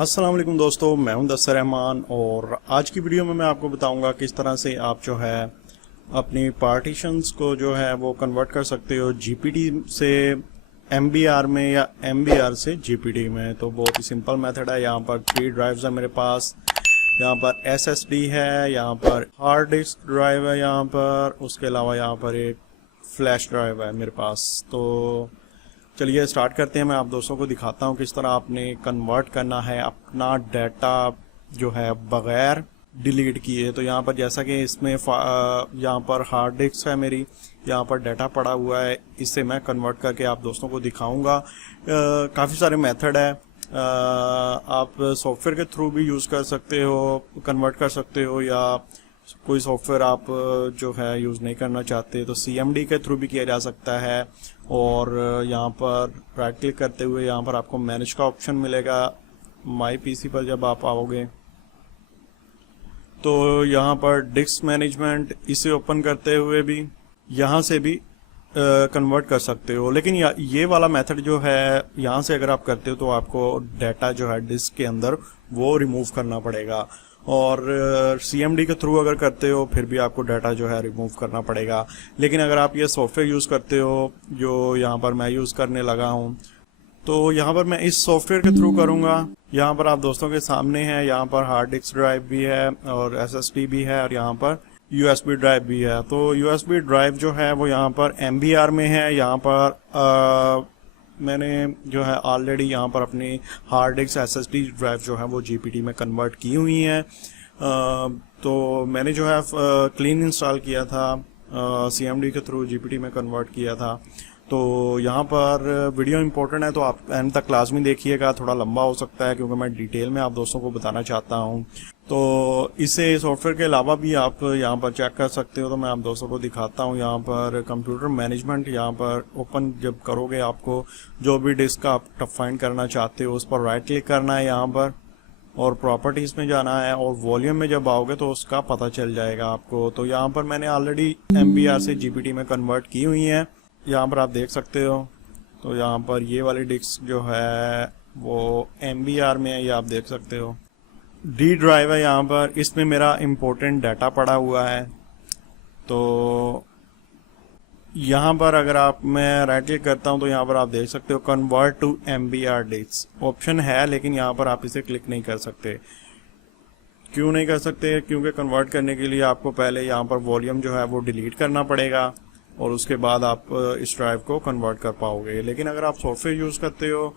अस्सलाम वालेकुम दोस्तों, मैं हूं दस्तर रहमान और आज की वीडियो में मैं आपको बताऊंगा किस तरह से आप जो है अपनी पार्टीशंस को जो है वो कन्वर्ट कर सकते हो जीपीडी से एमबीआर में या एमबीआर से जीपीडी में। तो बहुत ही सिंपल मेथड है। यहाँ पर 3 ड्राइव्स है मेरे पास, यहाँ पर एसएसडी है, यहाँ पर हार्ड डिस्क ड्राइव है, यहाँ पर उसके अलावा यहाँ पर एक फ्लैश ड्राइव है मेरे पास। तो चलिए स्टार्ट करते हैं। मैं आप दोस्तों को दिखाता हूँ किस तरह आपने कन्वर्ट करना है अपना डाटा जो है बगैर डिलीट किए। तो यहाँ पर जैसा कि इसमें यहाँ पर हार्ड डिस्क है मेरी, यहाँ पर डाटा पड़ा हुआ है, इससे मैं कन्वर्ट करके आप दोस्तों को दिखाऊंगा। काफ़ी सारे मेथड है। आप सॉफ्टवेयर के थ्रू भी यूज़ कर सकते हो, कन्वर्ट कर सकते हो, या कोई सॉफ्टवेयर आप जो है यूज़ नहीं करना चाहते तो सीएमडी के थ्रू भी किया जा सकता है। और यहाँ पर राइट क्लिक करते हुए यहाँ पर आपको मैनेज का ऑप्शन मिलेगा माई पीसी पर। जब आप आओगे तो यहाँ पर डिस्क मैनेजमेंट, इसे ओपन करते हुए भी यहाँ से भी कन्वर्ट कर सकते हो। लेकिन ये वाला मेथड जो है यहाँ से अगर आप करते हो तो आपको डाटा जो है डिस्क के अंदर वो रिमूव करना पड़ेगा, और सीएमडी के थ्रू अगर करते हो फिर भी आपको डाटा जो है रिमूव करना पड़ेगा। लेकिन अगर आप ये सॉफ्टवेयर यूज़ करते हो जो यहाँ पर मैं यूज़ करने लगा हूँ, तो यहाँ पर मैं इस सॉफ्टवेयर के थ्रू करूँगा। यहाँ पर आप दोस्तों के सामने है, यहाँ पर हार्ड डिस्क ड्राइव भी है और एसएसडी भी है और यहाँ पर यूएसबी ड्राइव भी है। तो यूएसबी ड्राइव जो है वो यहाँ पर एमबीआर में है। यहाँ पर मैंने जो है ऑलरेडी यहाँ पर अपनी हार्ड डिस्क एसएसडी ड्राइव जो है वो जीपीडी में कन्वर्ट की हुई है। तो मैंने जो है क्लीन इंस्टॉल किया था, सीएमडी के थ्रू जीपीडी में कन्वर्ट किया था। तो यहाँ पर वीडियो इंपॉर्टेंट है तो आप एंड तक लाजमी देखिएगा, थोड़ा लंबा हो सकता है क्योंकि मैं डिटेल में आप दोस्तों को बताना चाहता हूँ। तो इसे सॉफ्टवेयर के अलावा भी आप यहाँ पर चेक कर सकते हो। तो मैं आप दोस्तों को दिखाता हूँ। यहाँ पर कंप्यूटर मैनेजमेंट, यहाँ पर ओपन जब करोगे आपको जो भी डिस्क आप फाइंड करना चाहते हो उस पर राइट क्लिक करना है यहाँ पर, और प्रॉपर्टीज़ में जाना है, और वॉल्यूम में जब आओगे तो उसका पता चल जाएगा आपको। तो यहाँ पर मैंने ऑलरेडी एमबीआर से जीपीडी में कन्वर्ट की हुई है, यहाँ पर आप देख सकते हो। तो यहाँ पर ये वाली डिस्क जो है वो एमबीआर में है, ये आप देख सकते हो। डी ड्राइव है यहाँ पर, इसमें मेरा इम्पोर्टेंट डाटा पड़ा हुआ है। तो यहाँ पर अगर मैं राइट क्लिक करता हूँ तो यहाँ पर आप देख सकते हो convert to MBR disk option है, लेकिन यहाँ पर आप इसे क्लिक नहीं कर सकते। क्यों नहीं कर सकते? क्योंकि कन्वर्ट करने के लिए आपको पहले यहाँ पर वॉल्यूम जो है वो डिलीट करना पड़ेगा और उसके बाद आप इस ड्राइव को कन्वर्ट कर पाओगे। लेकिन अगर आप सॉफ्टवेयर यूज़ करते हो,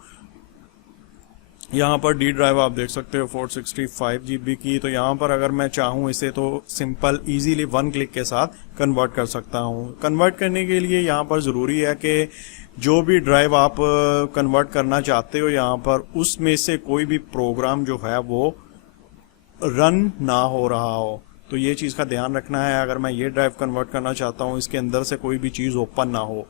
यहाँ पर डी ड्राइव आप देख सकते हो 465 GB की। तो यहाँ पर अगर मैं चाहूँ इसे तो सिंपल इजीली 1 क्लिक के साथ कन्वर्ट कर सकता हूँ। कन्वर्ट करने के लिए यहाँ पर ज़रूरी है कि जो भी ड्राइव आप कन्वर्ट करना चाहते हो यहाँ पर उसमें से कोई भी प्रोग्राम जो है वो रन ना हो रहा हो। तो ये चीज़ का ध्यान रखना है। अगर मैं ये ड्राइव कन्वर्ट करना चाहता हूँ इसके अंदर से कोई भी चीज़ ओपन ना हो।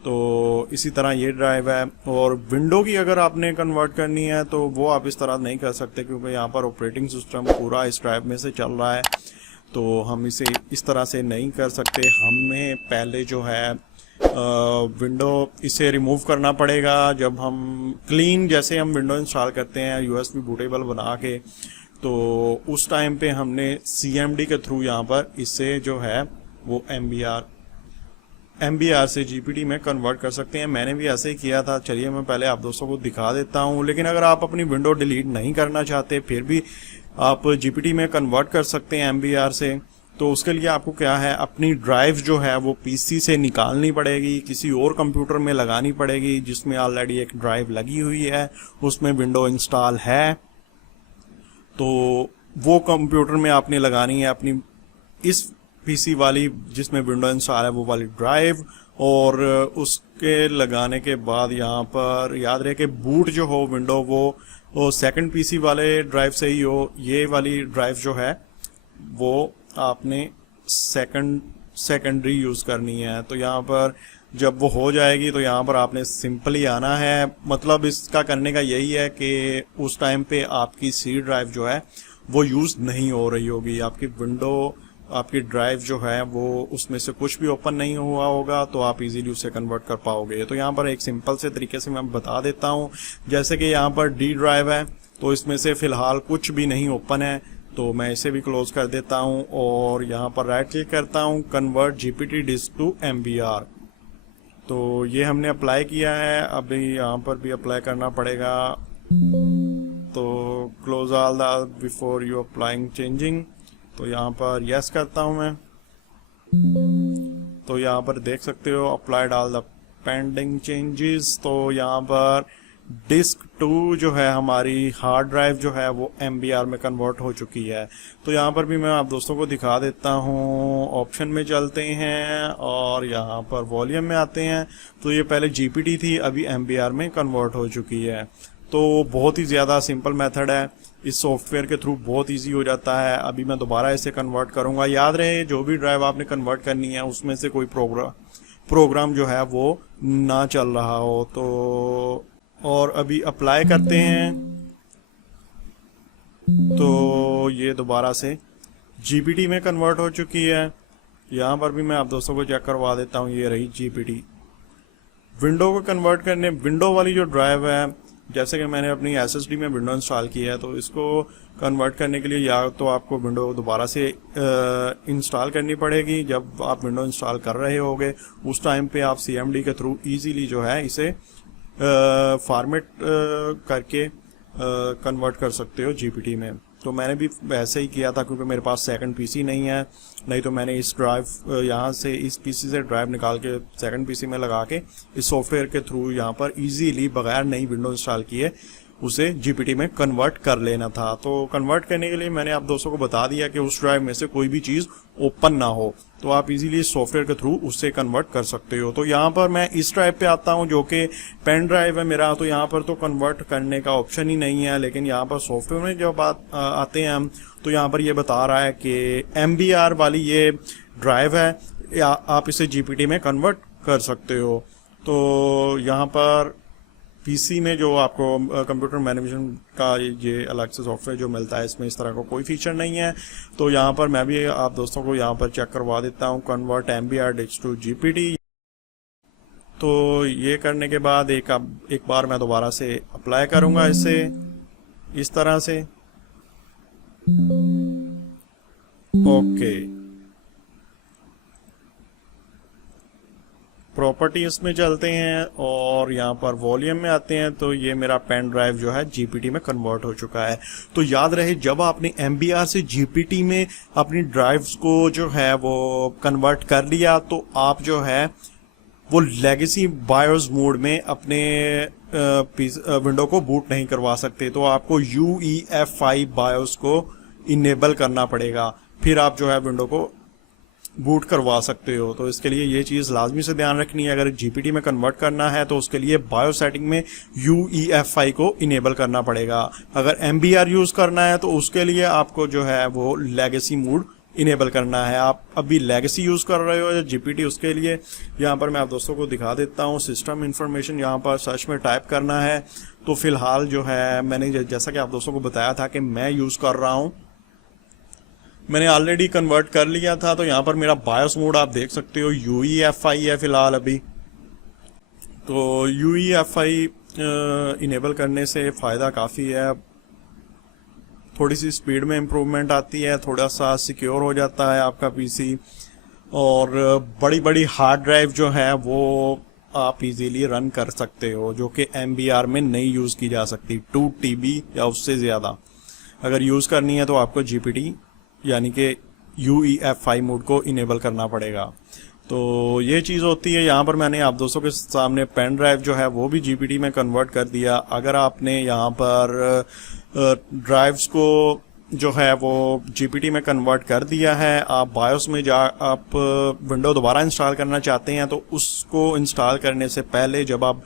तो इसी तरह ये ड्राइव है। और विंडो की अगर आपने कन्वर्ट करनी है तो वो आप इस तरह नहीं कर सकते क्योंकि यहाँ पर ऑपरेटिंग सिस्टम पूरा इस ड्राइव में से चल रहा है, तो हम इसे इस तरह से नहीं कर सकते। हमें पहले जो है विंडो इसे रिमूव करना पड़ेगा। जब हम क्लीन जैसे हम विंडो इंस्टॉल करते हैं यूएसबी बूटेबल बना के, तो उस टाइम पे हमने सीएमडी के थ्रू यहाँ पर इसे जो है वो एमबीआर से जीपीडी में कन्वर्ट कर सकते हैं। मैंने भी ऐसे ही किया था। चलिए मैं पहले आप दोस्तों को दिखा देता हूँ। लेकिन अगर आप अपनी विंडो डिलीट नहीं करना चाहते फिर भी आप जीपीडी में कन्वर्ट कर सकते हैं एमबीआर से। तो उसके लिए आपको क्या है, अपनी ड्राइव जो है वो पीसी से निकालनी पड़ेगी, किसी और कंप्यूटर में लगानी पड़ेगी जिसमें ऑलरेडी एक ड्राइव लगी हुई है, उसमें विंडो इंस्टॉल है। तो वो कंप्यूटर में आपने लगानी है अपनी इस पीसी वाली जिसमें विंडो इंस्टॉल है वो वाली ड्राइव, और उसके लगाने के बाद यहाँ पर याद रहे कि बूट जो हो विंडो वो सेकंड पीसी वाले ड्राइव से ही हो। ये वाली ड्राइव जो है वो आपने सेकेंडरी यूज़ करनी है। तो यहाँ पर जब वो हो जाएगी तो यहाँ पर आपने सिंपली आना है। मतलब इसका करने का यही है कि उस टाइम पे आपकी सी ड्राइव जो है वो यूज़ नहीं हो रही होगी, आपकी विंडो आपकी ड्राइव जो है वो उसमें से कुछ भी ओपन नहीं हुआ होगा, तो आप इजीली उसे कन्वर्ट कर पाओगे। तो यहाँ पर एक सिंपल से तरीके से मैं बता देता हूँ। जैसे कि यहाँ पर डी ड्राइव है, तो इसमें से फ़िलहाल कुछ भी नहीं ओपन है, तो मैं इसे भी क्लोज़ कर देता हूँ और यहाँ पर राइट क्लिक करता हूँ, convert GPT disk to MBR। तो ये हमने अप्लाई किया है, अभी यहाँ पर भी अप्लाई करना पड़ेगा। तो close all the before you applying changing, तो यहाँ पर यस करता हूँ मैं। तो यहाँ पर देख सकते हो applied all the pending changes. तो यहाँ पर डिस्क 2 जो है हमारी हार्ड ड्राइव जो है वो MBR में कन्वर्ट हो चुकी है। तो यहाँ पर भी मैं आप दोस्तों को दिखा देता हूँ। ऑप्शन में चलते हैं और यहाँ पर वॉल्यूम में आते हैं। तो ये पहले जीपीटी थी, अभी MBR में कन्वर्ट हो चुकी है। तो बहुत ही ज़्यादा सिंपल मेथड है, इस सॉफ्टवेयर के थ्रू बहुत इजी हो जाता है। अभी मैं दोबारा इसे कन्वर्ट करूँगा। याद रहे जो भी ड्राइव आपने कन्वर्ट करनी है उसमें से कोई प्रोग्राम जो है वो ना चल रहा हो। तो और अभी अप्लाई करते हैं, तो ये दोबारा से जीपीटी में कन्वर्ट हो चुकी है। यहाँ पर भी मैं आप दोस्तों को चेक करवा देता हूँ, ये रही जीपीटी। विंडो को कन्वर्ट करने, विंडो वाली जो ड्राइव है, जैसे कि मैंने अपनी एसएसडी में विंडो इंस्टॉल किया है, तो इसको कन्वर्ट करने के लिए या तो आपको विंडो दोबारा से इंस्टॉल करनी पड़ेगी। जब आप विंडो इंस्टॉल कर रहे होगे उस टाइम पे आप CMD के थ्रू इजीली जो है इसे फॉर्मेट करके कन्वर्ट कर सकते हो जीपीटी में। तो मैंने भी वैसे ही किया था, क्योंकि मेरे पास सेकंड पीसी नहीं है, नहीं तो मैंने इस ड्राइव यहाँ से इस पीसी से ड्राइव निकाल के सेकंड पीसी में लगा के इस सॉफ्टवेयर के थ्रू यहाँ पर इजीली बगैर नई विंडो इंस्टॉल किए उसे जीपीटी में कन्वर्ट कर लेना था। तो कन्वर्ट करने के लिए मैंने आप दोस्तों को बता दिया कि उस ड्राइव में से कोई भी चीज़ ओपन ना हो, तो आप इजीली इस सॉफ्टवेयर के थ्रू उससे कन्वर्ट कर सकते हो। तो यहाँ पर मैं इस ड्राइव पे आता हूँ जो कि पेन ड्राइव है मेरा। तो यहाँ पर तो कन्वर्ट करने का ऑप्शन ही नहीं है, लेकिन यहाँ पर सॉफ्टवेयर में जब आते हैं हम, तो यहाँ पर ये बता रहा है कि MBR वाली ये ड्राइव है, या आप इसे जीपीटी में कन्वर्ट कर सकते हो। तो यहाँ पर पीसी में जो आपको कंप्यूटर मैनेजमेंट का ये अलग से सॉफ्टवेयर जो मिलता है, इसमें इस तरह का कोई फीचर नहीं है। तो यहाँ पर मैं भी आप दोस्तों को यहाँ पर चेक करवा देता हूँ, convert MBR disk to GPT. तो ये करने के बाद एक बार मैं दोबारा से अप्लाई करूँगा इसे इस तरह से। ओके, प्रॉपर्टीज में चलते हैं और यहाँ पर वॉल्यूम में आते हैं। तो ये मेरा पेन ड्राइव जो है जीपीटी में कन्वर्ट हो चुका है। तो याद रहे जब आपने MBR से जीपीटी में अपनी ड्राइव्स को जो है वो कन्वर्ट कर लिया, तो आप जो है वो लेगेसी बायोस मोड में अपने विंडो को बूट नहीं करवा सकते। तो आपको UEFI बायोस को इनेबल करना पड़ेगा, फिर आप जो है विंडो को बूट करवा सकते हो। तो इसके लिए ये चीज़ लाजमी से ध्यान रखनी है। अगर जीपीटी में कन्वर्ट करना है तो उसके लिए बायो सेटिंग में UEFI को इनेबल करना पड़ेगा। अगर MBR यूज़ करना है तो उसके लिए आपको जो है वो लेगेसी मोड इनेबल करना है। आप अभी लेगेसी यूज़ कर रहे हो या जीपीटी, उसके लिए यहाँ पर मैं आप दोस्तों को दिखा देता हूँ। सिस्टम इन्फॉर्मेशन यहाँ पर सर्च में टाइप करना है। तो फिलहाल जो है मैंने जैसा कि आप दोस्तों को बताया था कि मैं यूज़ कर रहा हूँ, मैंने ऑलरेडी कन्वर्ट कर लिया था। तो यहाँ पर मेरा बायोस मोड आप देख सकते हो UEFI है फिलहाल अभी। तो UEFI इनेबल करने से फ़ायदा काफ़ी है, थोड़ी सी स्पीड में इम्प्रूवमेंट आती है, थोड़ा सा सिक्योर हो जाता है आपका पीसी, और बड़ी बड़ी हार्ड ड्राइव जो है वो आप इजीली रन कर सकते हो, जो कि MBR में नहीं यूज़ की जा सकती। 2 TB या उससे ज़्यादा अगर यूज़ करनी है तो आपको जीपीटी यानी कि UEFI मोड को इनेबल करना पड़ेगा। तो ये चीज़ होती है। यहाँ पर मैंने आप दोस्तों के सामने पेन ड्राइव जो है वो भी जीपीटी में कन्वर्ट कर दिया। अगर आपने यहाँ पर ड्राइव्स को जो है वो जीपीटी में कन्वर्ट कर दिया है, आप बायोस में आप विंडो दोबारा इंस्टॉल करना चाहते हैं, तो उसको इंस्टॉल करने से पहले जब आप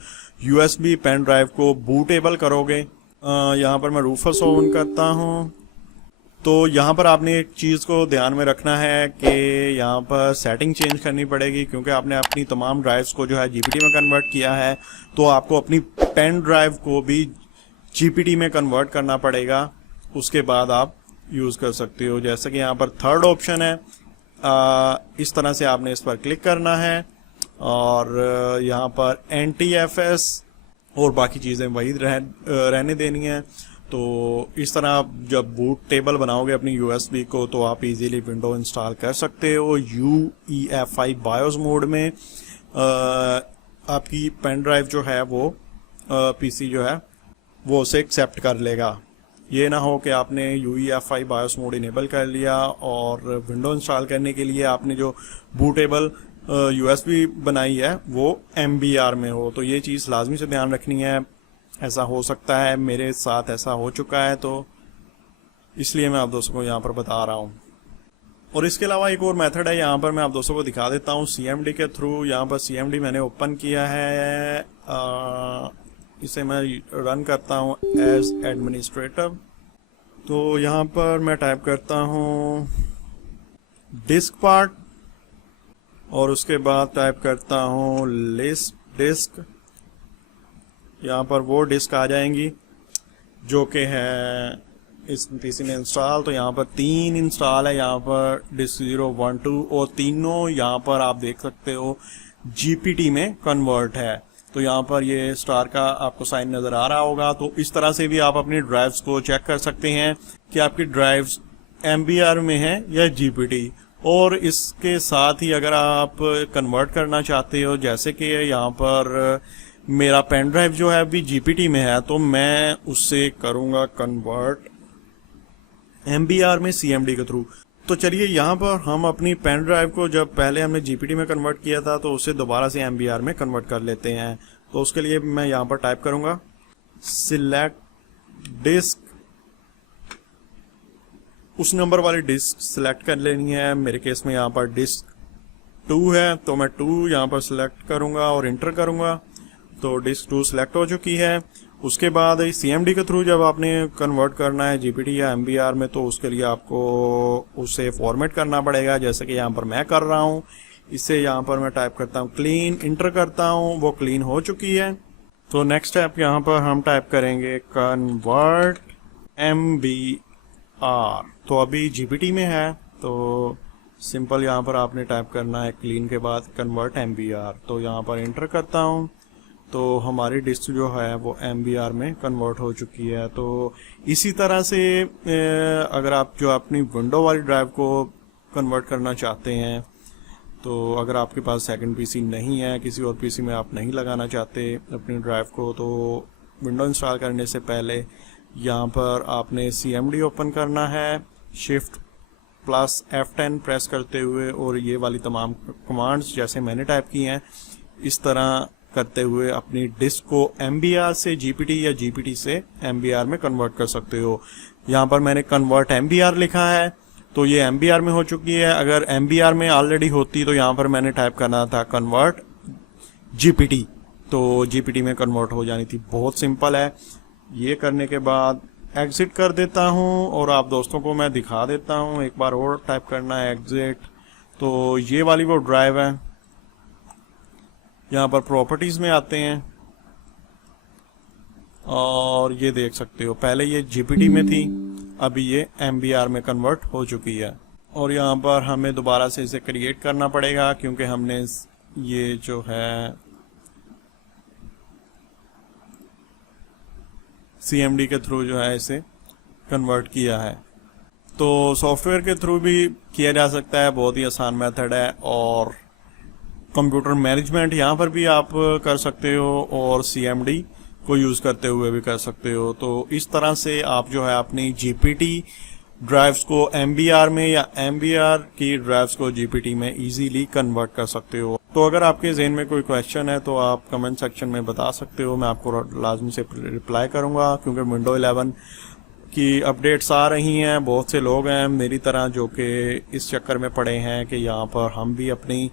USB पेन ड्राइव को बूटेबल करोगे, यहाँ पर मैं रूफस ओपन करता हूँ। तो यहाँ पर आपने एक चीज़ को ध्यान में रखना है कि यहाँ पर सेटिंग चेंज करनी पड़ेगी, क्योंकि आपने अपनी तमाम ड्राइव्स को जो है जीपीटी में कन्वर्ट किया है। तो आपको अपनी पेन ड्राइव को भी जीपीटी में कन्वर्ट करना पड़ेगा, उसके बाद आप यूज़ कर सकते हो। जैसे कि यहाँ पर थर्ड ऑप्शन है, इस तरह से आपने इस पर क्लिक करना है और यहाँ पर NTFS और बाकी चीज़ें वही रहने देनी है। तो इस तरह आप जब बूट टेबल बनाओगे अपनी यूएसबी को तो आप इजीली विंडो इंस्टॉल कर सकते हो। UEFI बायोस मोड में आपकी पेन ड्राइव जो है वो पीसी जो है वो उसे एक्सेप्ट कर लेगा। ये ना हो कि आपने UEFI बायोस मोड इनेबल कर लिया और विंडो इंस्टॉल करने के लिए आपने जो बूटेबल यूएसबी बनाई है वो MBR में हो। तो ये चीज़ लाजमी से ध्यान रखनी है। ऐसा हो सकता है, मेरे साथ ऐसा हो चुका है, तो इसलिए मैं आप दोस्तों को यहाँ पर बता रहा हूँ। और इसके अलावा एक और मेथड है, यहाँ पर मैं आप दोस्तों को दिखा देता हूँ CMD के थ्रू। यहाँ पर CMD मैंने ओपन किया है, इसे मैं रन करता हूँ एज एडमिनिस्ट्रेटर। तो यहाँ पर मैं टाइप करता हूँ डिस्क पार्ट और उसके बाद टाइप करता हूँ लिस्ट डिस्क। यहाँ पर वो डिस्क आ जाएंगी जो कि है इस पीसी में इंस्टॉल। तो यहाँ पर 3 इंस्टॉल है, यहाँ पर डिस्क 0, 1, 2 और तीनों यहाँ पर आप देख सकते हो GPT में कन्वर्ट है। तो यहाँ पर ये स्टार का आपको साइन नज़र आ रहा होगा। तो इस तरह से भी आप अपनी ड्राइव्स को चेक कर सकते हैं कि आपकी ड्राइव्स MBR में है या GPT। और इसके साथ ही अगर आप कन्वर्ट करना चाहते हो, जैसे कि यहाँ पर मेरा पेन ड्राइव जो है अभी GPT में है, तो मैं उससे करूँगा कन्वर्ट MBR में CMD के थ्रू। तो चलिए यहाँ पर हम अपनी पेन ड्राइव को, जब पहले हमने GPT में कन्वर्ट किया था, तो उसे दोबारा से MBR में कन्वर्ट कर लेते हैं। तो उसके लिए मैं यहाँ पर टाइप करूँगा सिलेक्ट डिस्क, उस नंबर वाली डिस्क सिलेक्ट कर लेनी है। मेरे केस में यहाँ पर डिस्क 2 है, तो मैं 2 यहाँ पर सिलेक्ट करूँगा और इंटर करूँगा। तो डिस्क 2 सिलेक्ट हो चुकी है। उसके बाद CMD के थ्रू जब आपने कन्वर्ट करना है GPT या MBR में, तो उसके लिए आपको उसे फॉर्मेट करना पड़ेगा, जैसे कि यहाँ पर मैं कर रहा हूँ। इसे यहाँ पर मैं टाइप करता हूँ क्लीन, इंटर करता हूँ, वो क्लीन हो चुकी है। तो नेक्स्ट स्टेप यहाँ पर हम टाइप करेंगे कन्वर्ट MBR। तो अभी GPT में है, तो सिंपल यहाँ पर आपने टाइप करना है क्लीन के बाद कन्वर्ट MBR। तो यहाँ पर इंटर करता हूँ, तो हमारी डिस्क जो है वो MBR में कन्वर्ट हो चुकी है। तो इसी तरह से अगर आप जो अपनी विंडो वाली ड्राइव को कन्वर्ट करना चाहते हैं, तो अगर आपके पास सेकंड पीसी नहीं है, किसी और पीसी में आप नहीं लगाना चाहते अपनी ड्राइव को, तो विंडो इंस्टॉल करने से पहले यहाँ पर आपने CMD ओपन करना है Shift+F10 प्रेस करते हुए, और ये वाली तमाम कमांड्स जैसे मैंने टाइप की हैं इस तरह करते हुए अपनी डिस्क को MBR से GPT या GPT से MBR में कन्वर्ट कर सकते हो। यहाँ पर मैंने कन्वर्ट MBR लिखा है, तो ये MBR में हो चुकी है। अगर MBR में ऑलरेडी होती तो यहाँ पर मैंने टाइप करना था कन्वर्ट GPT, तो GPT में कन्वर्ट हो जानी थी। बहुत सिंपल है। ये करने के बाद एग्जिट कर देता हूँ और आप दोस्तों को मैं दिखा देता हूँ। एक बार और टाइप करना है एग्जिट। तो ये वाली वो ड्राइव है। यहाँ पर प्रॉपर्टीज में आते हैं और ये देख सकते हो पहले ये GPT में थी, अभी ये MBR में कन्वर्ट हो चुकी है। और यहाँ पर हमें दोबारा से इसे क्रिएट करना पड़ेगा, क्योंकि हमने ये जो है CMD के थ्रू जो है इसे कन्वर्ट किया है। तो सॉफ्टवेयर के थ्रू भी किया जा सकता है, बहुत ही आसान मेथड है। और कंप्यूटर मैनेजमेंट यहाँ पर भी आप कर सकते हो और CMD को यूज़ करते हुए भी कर सकते हो। तो इस तरह से आप जो है अपनी GPT ड्राइव्स को MBR में या MBR की ड्राइव्स को GPT में इजीली कन्वर्ट कर सकते हो। तो अगर आपके जहन में कोई क्वेश्चन है तो आप कमेंट सेक्शन में बता सकते हो, मैं आपको लाजमी से रिप्लाई करूँगा, क्योंकि विंडो 11 की अपडेट्स आ रही हैं। बहुत से लोग हैं मेरी तरह जो कि इस चक्कर में पड़े हैं कि यहाँ पर हम भी अपनी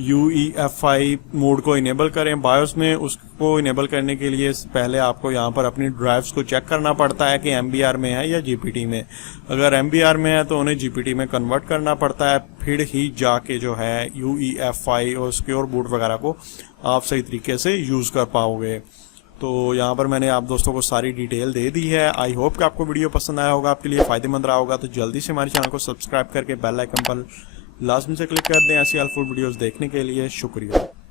UEFI मोड को इनेबल करें बायोस में। उसको इनेबल करने के लिए पहले आपको यहाँ पर अपनी ड्राइव्स को चेक करना पड़ता है कि MBR में है या GPT में। अगर MBR में है तो उन्हें GPT में कन्वर्ट करना पड़ता है, फिर ही जाके जो है UEFI और सिक्योर बूट वगैरह को आप सही तरीके से यूज़ कर पाओगे। तो यहाँ पर मैंने आप दोस्तों को सारी डिटेल दे दी है। आई होप कि आपको वीडियो पसंद आया होगा, आपके लिए फ़ायदेमंद रहा होगा। तो जल्दी से हमारे चैनल को सब्सक्राइब करके बेल आइकन पर लाजमी से क्लिक कर दें ऐसी हेल्पफुल वीडियोस देखने के लिए। शुक्रिया।